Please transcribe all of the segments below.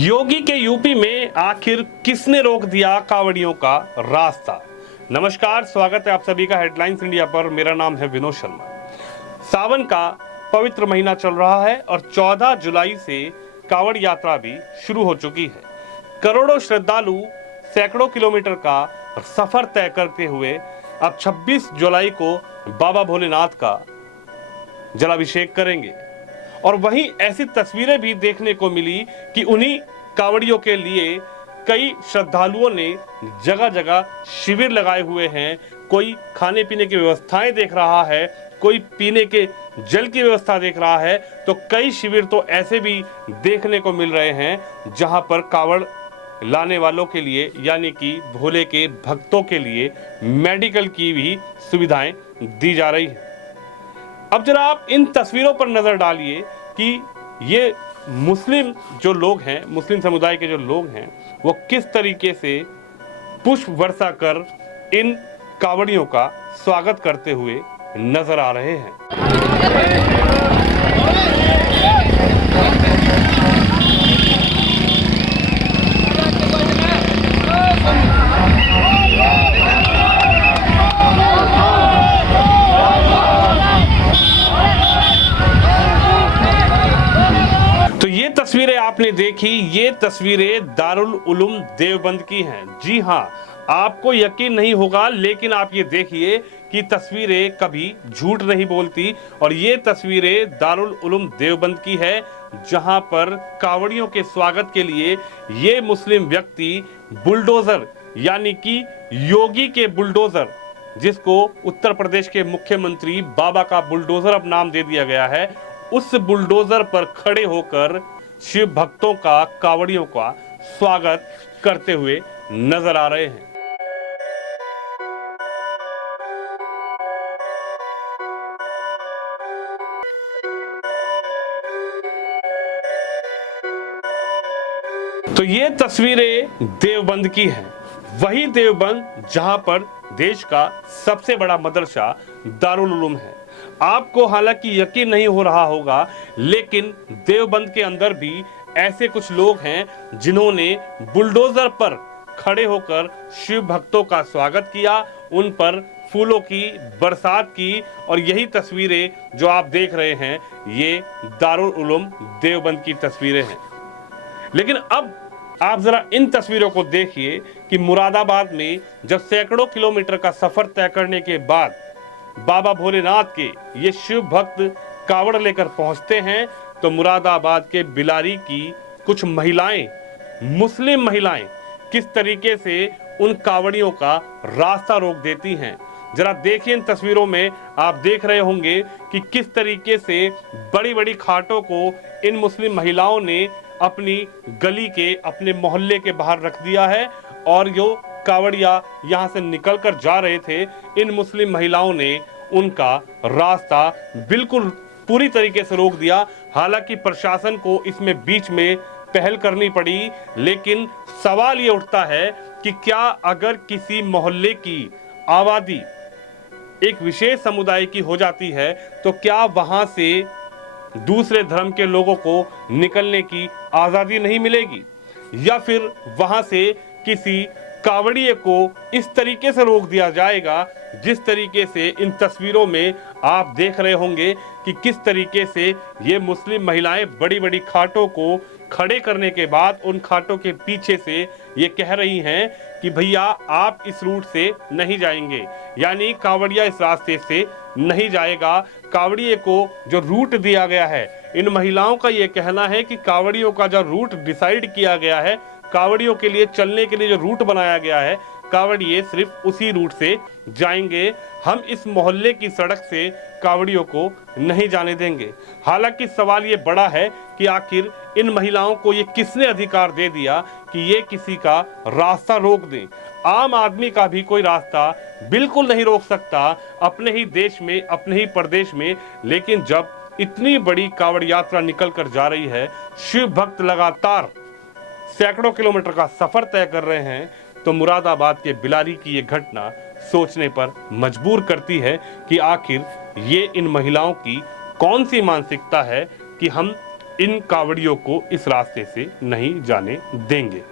योगी के यूपी में आखिर किसने रोक दिया कांवड़ियों का रास्ता। नमस्कार, स्वागत है आप सभी का हेडलाइंस इंडिया पर। मेरा नाम है विनोद शर्मा। सावन का पवित्र महीना चल रहा है और 14 जुलाई से कांवड़ यात्रा भी शुरू हो चुकी है। करोड़ों श्रद्धालु सैकड़ों किलोमीटर का सफर तय करते हुए अब 26 जुलाई को बाबा भोलेनाथ का जलाभिषेक करेंगे। और वहीं ऐसी तस्वीरें भी देखने को मिली कि उन्हीं कांवड़ियों के लिए कई श्रद्धालुओं ने जगह जगह शिविर लगाए हुए हैं। कोई खाने पीने की व्यवस्थाएं देख रहा है, कोई पीने के जल की व्यवस्था देख रहा है, तो कई शिविर तो ऐसे भी देखने को मिल रहे हैं जहां पर कांवड़ लाने वालों के लिए यानी कि भोले के भक्तों के लिए मेडिकल की भी सुविधाएं दी जा रही है। अब जरा आप इन तस्वीरों पर नजर डालिए कि ये मुस्लिम जो लोग हैं, मुस्लिम समुदाय के जो लोग हैं, वो किस तरीके से पुष्प वर्षा कर इन कांवड़ियों का स्वागत करते हुए नजर आ रहे हैं। ये तस्वीरें आपने देखी, ये तस्वीरें दारुल उलूम देवबंद की हैं। जी हां, आपको यकीन नहीं होगा, लेकिन आप ये देखिए कि तस्वीरें कभी झूठ नहीं बोलती। और ये तस्वीरें दारुल उलूम देवबंद की है, जहां पर कांवड़ियों के स्वागत के लिए ये मुस्लिम व्यक्ति बुलडोजर यानी कि योगी के बुलडोजर, जिसको उत्तर प्रदेश के मुख्यमंत्री बाबा का बुलडोजर अब नाम दे दिया गया है, उस बुलडोजर पर खड़े होकर शिव भक्तों का, कांवड़ियों का स्वागत करते हुए नजर आ रहे हैं। तो ये तस्वीरें देवबंद की हैं, वही देवबंद जहां पर देश का सबसे बड़ा मदरसा दारुल उलूम है। आपको हालांकि यकीन नहीं हो रहा होगा, लेकिन देवबंद के अंदर भी ऐसे कुछ लोग हैं जिन्होंने बुलडोजर पर खड़े होकर शिव भक्तों का स्वागत किया, उन पर फूलों की बरसात की। और यही तस्वीरें जो आप देख रहे हैं, ये दारुल उलूम देवबंद की तस्वीरें हैं। लेकिन अब आप जरा इन तस्वीरों को देखिए कि मुरादाबाद में जब सैकड़ों किलोमीटर का सफर तय करने के बाद बाबा भोलेनाथ के ये शिव भक्त कावड़ लेकर पहुंचते हैं, तो मुरादाबाद के बिलारी की कुछ महिलाएं, मुस्लिम महिलाएं, किस तरीके से उन कावड़ियों का रास्ता रोक देती हैं। जरा देखिए, इन तस्वीरों में आप देख रहे होंगे कि किस तरीके से बड़ी बड़ी खाटों को इन मुस्लिम महिलाओं ने अपनी गली के, अपने मोहल्ले के बाहर रख दिया है। और जो कांवड़िया यहां से निकलकर जा रहे थे, इन मुस्लिम महिलाओं ने उनका रास्ता बिल्कुल पूरी तरीके से रोक दिया। हालांकि प्रशासन को इसमें बीच में पहल करनी पड़ी, लेकिन सवाल ये उठता है कि क्या अगर किसी मोहल्ले की आबादी एक विशेष समुदाय की हो जाती है, तो क्या वहां से दूसरे धर्म के लोगों को निकलने की आजादी नहीं मिलेगी, या फिर वहां से किसी कांवड़िए को इस तरीके से रोक दिया जाएगा जिस तरीके से इन तस्वीरों में आप देख रहे होंगे कि किस तरीके से ये मुस्लिम महिलाएं बड़ी बड़ी खाटों को खड़े करने के बाद उन खाटों के पीछे से ये कह रही हैं कि भैया आप इस रूट से नहीं जाएंगे, यानी कांवड़िया इस रास्ते से नहीं जाएगा। कांवड़िए को जो रूट दिया गया है, इन महिलाओं का ये कहना है कि कांवड़ियों का जो रूट डिसाइड किया गया है, कांवड़ियों के लिए चलने के लिए जो रूट बनाया गया है, कांवड़िए सिर्फ उसी रूट से जाएंगे। हम इस मोहल्ले की सड़क से कांवड़ियों को नहीं जाने देंगे। हालांकि सवाल ये बड़ा है कि आखिर इन महिलाओं को ये किसने अधिकार दे दिया कि ये किसी का रास्ता रोक दें। आम आदमी का भी कोई रास्ता बिल्कुल नहीं रोक सकता अपने ही देश में, अपने ही प्रदेश में। लेकिन जब इतनी बड़ी कांवड़ यात्रा निकल कर जा रही है, शिव भक्त लगातार सैकड़ों किलोमीटर का सफर तय कर रहे हैं, तो मुरादाबाद के बिलारी की ये घटना सोचने पर मजबूर करती है कि आखिर ये इन महिलाओं की कौन सी मानसिकता है कि हम इन कावड़ियों को इस रास्ते से नहीं जाने देंगे।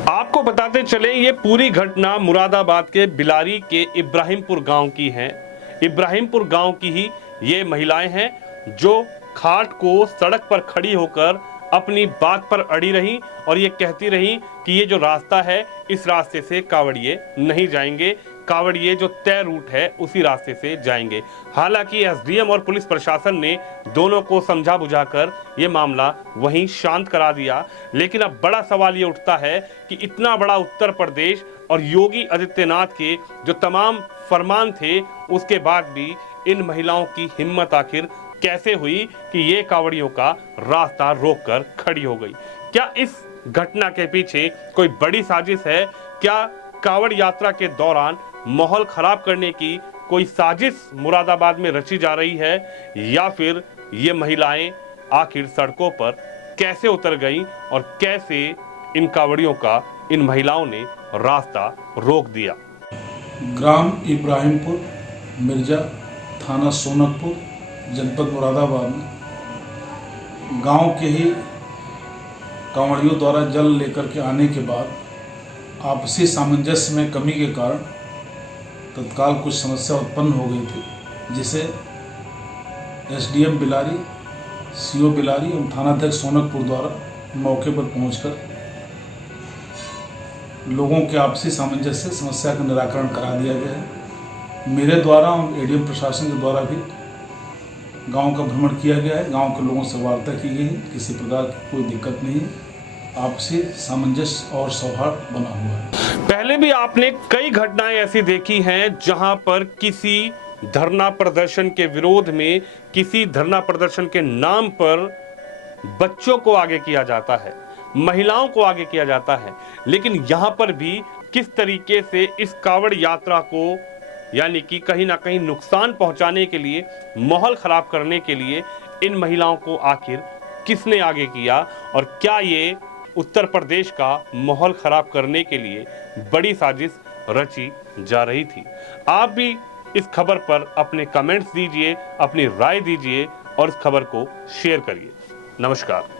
आपको बताते चले ये पूरी घटना मुरादाबाद के बिलारी के इब्राहिमपुर गांव की है। इब्राहिमपुर गांव की ही ये महिलाएं हैं जो खाट को सड़क पर खड़ी होकर अपनी बात पर अड़ी रही और ये कहती रही कि ये जो रास्ता है इस रास्ते से कावड़िए नहीं जाएंगे, कावड़िए जो तय रूट है उसी रास्ते से जाएंगे। हालांकि एसडीएम और पुलिस प्रशासन ने दोनों को समझा बुझाकर ये मामला वहीं शांत करा दिया। लेकिन अब बड़ा सवाल ये उठता है कि इतना बड़ा उत्तर प्रदेश और योगी आदित्यनाथ के जो तमाम फरमान थे उसके बाद भी इन महिलाओं की हिम्मत आखिर कैसे हुई कि ये कावड़ियों का रास्ता रोककर खड़ी हो गई। क्या इस घटना के पीछे कोई बड़ी साजिश है? क्या कावड़ यात्रा के दौरान माहौल खराब करने की कोई साजिश मुरादाबाद में रची जा रही है, या फिर ये महिलाएं आखिर सड़कों पर कैसे उतर गईं और कैसे इन कावड़ियों का इन महिलाओं ने रास्ता रोक दिया? ग्राम इब्राहिमपुर, मिर्जा, थाना सोनकपुर, जनपद मुरादाबाद में गांव के ही कांवड़ियों द्वारा जल लेकर के आने के बाद आपसी सामंजस्य में कमी के कारण तत्काल कुछ समस्या उत्पन्न हो गई थी, जिसे एसडीएम बिलारी, सीओ बिलारी एवं थानाध्यक्ष सोनकपुर द्वारा मौके पर पहुंचकर लोगों के आपसी सामंजस्य समस्या का निराकरण करा दिया गया है। मेरे द्वारा और एडीएम प्रशासन के द्वारा भी गांव का भ्रमण किया गया है, गांव के लोगों से वार्ता की गई है, किसी प्रकार की कोई दिक्कत नहीं है, आपसी सामंजस्य और सौहार्द बना हुआ है। पहले भी आपने कई घटनाएं ऐसी देखी हैं जहां पर किसी धरना प्रदर्शन के विरोध में, किसी धरना प्रदर्शन के नाम पर बच्चों को आगे किया जाता है, महिलाओं को आगे किया जाता है, लेकिन यहां पर भी किस तरीके से इस कावड़ यात्रा को यानी कि कहीं ना कहीं नुकसान पहुंचाने के लिए, माहौल खराब करने के लिए इन महिलाओं को आखिर किसने आगे किया, और क्या ये उत्तर प्रदेश का माहौल खराब करने के लिए बड़ी साजिश रची जा रही थी? आप भी इस खबर पर अपने कमेंट्स दीजिए, अपनी राय दीजिए और इस खबर को शेयर करिए। नमस्कार।